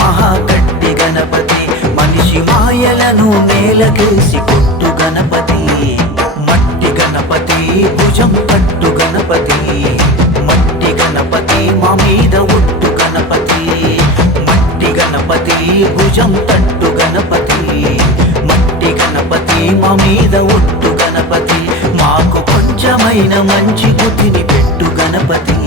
మహాగట్టి గణపతి మనిషి మాయలను నేలకేసి కొట్టు గణపతి మట్టి గణపతి భుజం కట్టు గణపతి మట్టి గణపతి మా మీద ఒట్టు గణపతి మట్టి గణపతి భుజం తట్టు గణపతి మట్టి గణపతి మా మీద ఒట్టు గణపతి మాకు కొంచెమైన మంచి బుద్ధిని పెట్టు గణపతి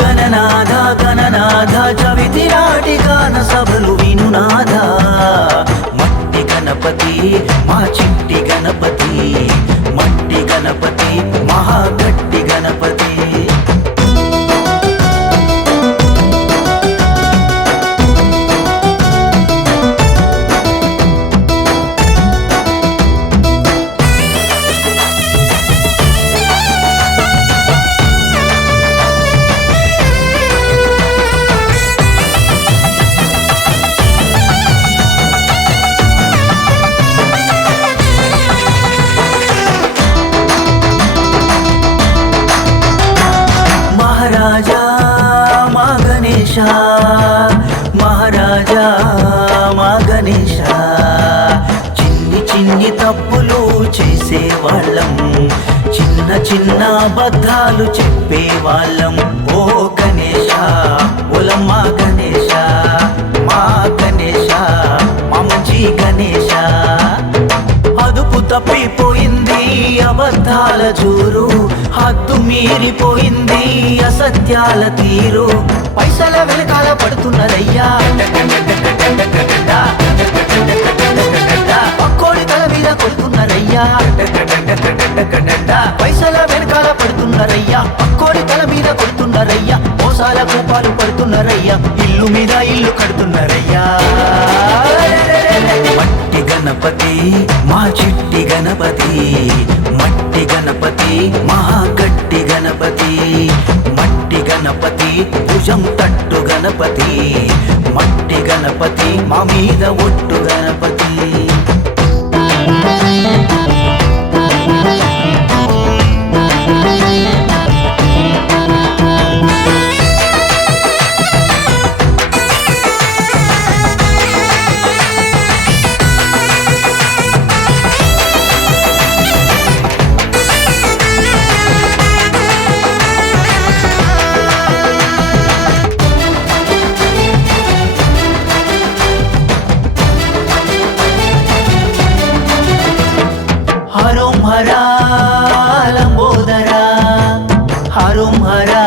గణనాథ గణనాథ చవితి నాటి గాన సభలు వినునాథ మట్టి గణపతి మా చిట్టి గణపతి మట్టి గణపతి మహాగట్టి గణపతి మహారాజా మా గణేశ మహారాజా మా గణేశ చిన్ని చిన్ని తప్పులు చేసేవాళ్ళం చిన్న చిన్న అబద్ధాలు చెప్పేవాళ్ళం ఓ గణేశ ఒలమ్మ గణేశ మా గణేశ మా మంచి గణేశ అదుపు తప్పిపోయింది అబద్ధాల జోరు హద్దు మీరిపోయింది అసత్యాల తీరు పైసల వెనకాల పడుతున్నదయ్యా పక్కోడి తల మీద కొడుతున్నారయ్యా పైసల వెనకాల పడుతున్నారయ్యా పక్కోడి తల మీద కొడుతున్నారయ్యా మోసాల కూపాలు పడుతున్నారయ్యా ఇల్లు మీద ఇల్లు కడుతున్నారయ్యా మట్టి గణపతి మా చిట్టి గణపతి మట్టి గణపతి మహాగట్టి గణపతి మట్టి గణపతి భుజం తట్టు గణపతి మట్టి గణపతి మా మీద ఒట్టు గణపతి హరోం హరా లంబోదరా హరోం హరా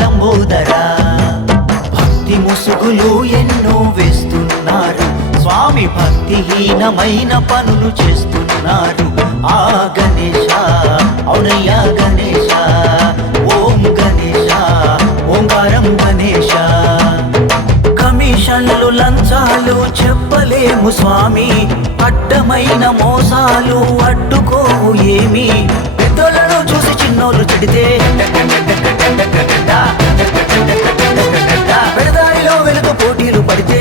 లంబోదరా భక్తి ముసుగులు ఎన్నో వేస్తున్నారు స్వామి భక్తిహీనమైన పనులు చేస్తున్నారు ఆ గణేశ అవునయ్యా గణేశ ఓం గణేశ ఓంకారం గణేశ కమిషన్లు లంచాలు చెప్పలేము స్వామి అడ్డమైన మోసాలు అడ్డుకోవు ఏమి పెద్దోళ్ళను చూసి చిన్నోళ్ళు చెడితే పెడదారిలో వెలుగు పోటీలు పడితే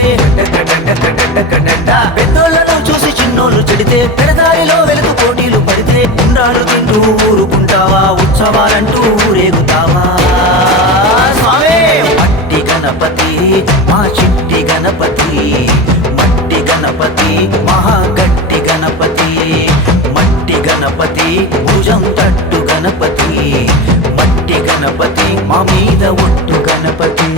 పెద్దోళ్ళను చూసి చిన్నోళ్ళు చెడితే పెడదారిలో వెలుగు పోటీలు పడితే ఉండాలు తింటూ ఊరుకుంటావా ఉత్సవాలంటూ ఊరేగుతావా స్వామి మట్టి గణపతి మా చిట్టి గణపతి మట్టి గణపతి మహాగట్టి గణపతి మట్టి గణపతి భుజం తట్టు గణపతి మట్టి గణపతి మా మీద ఒట్టు గణపతి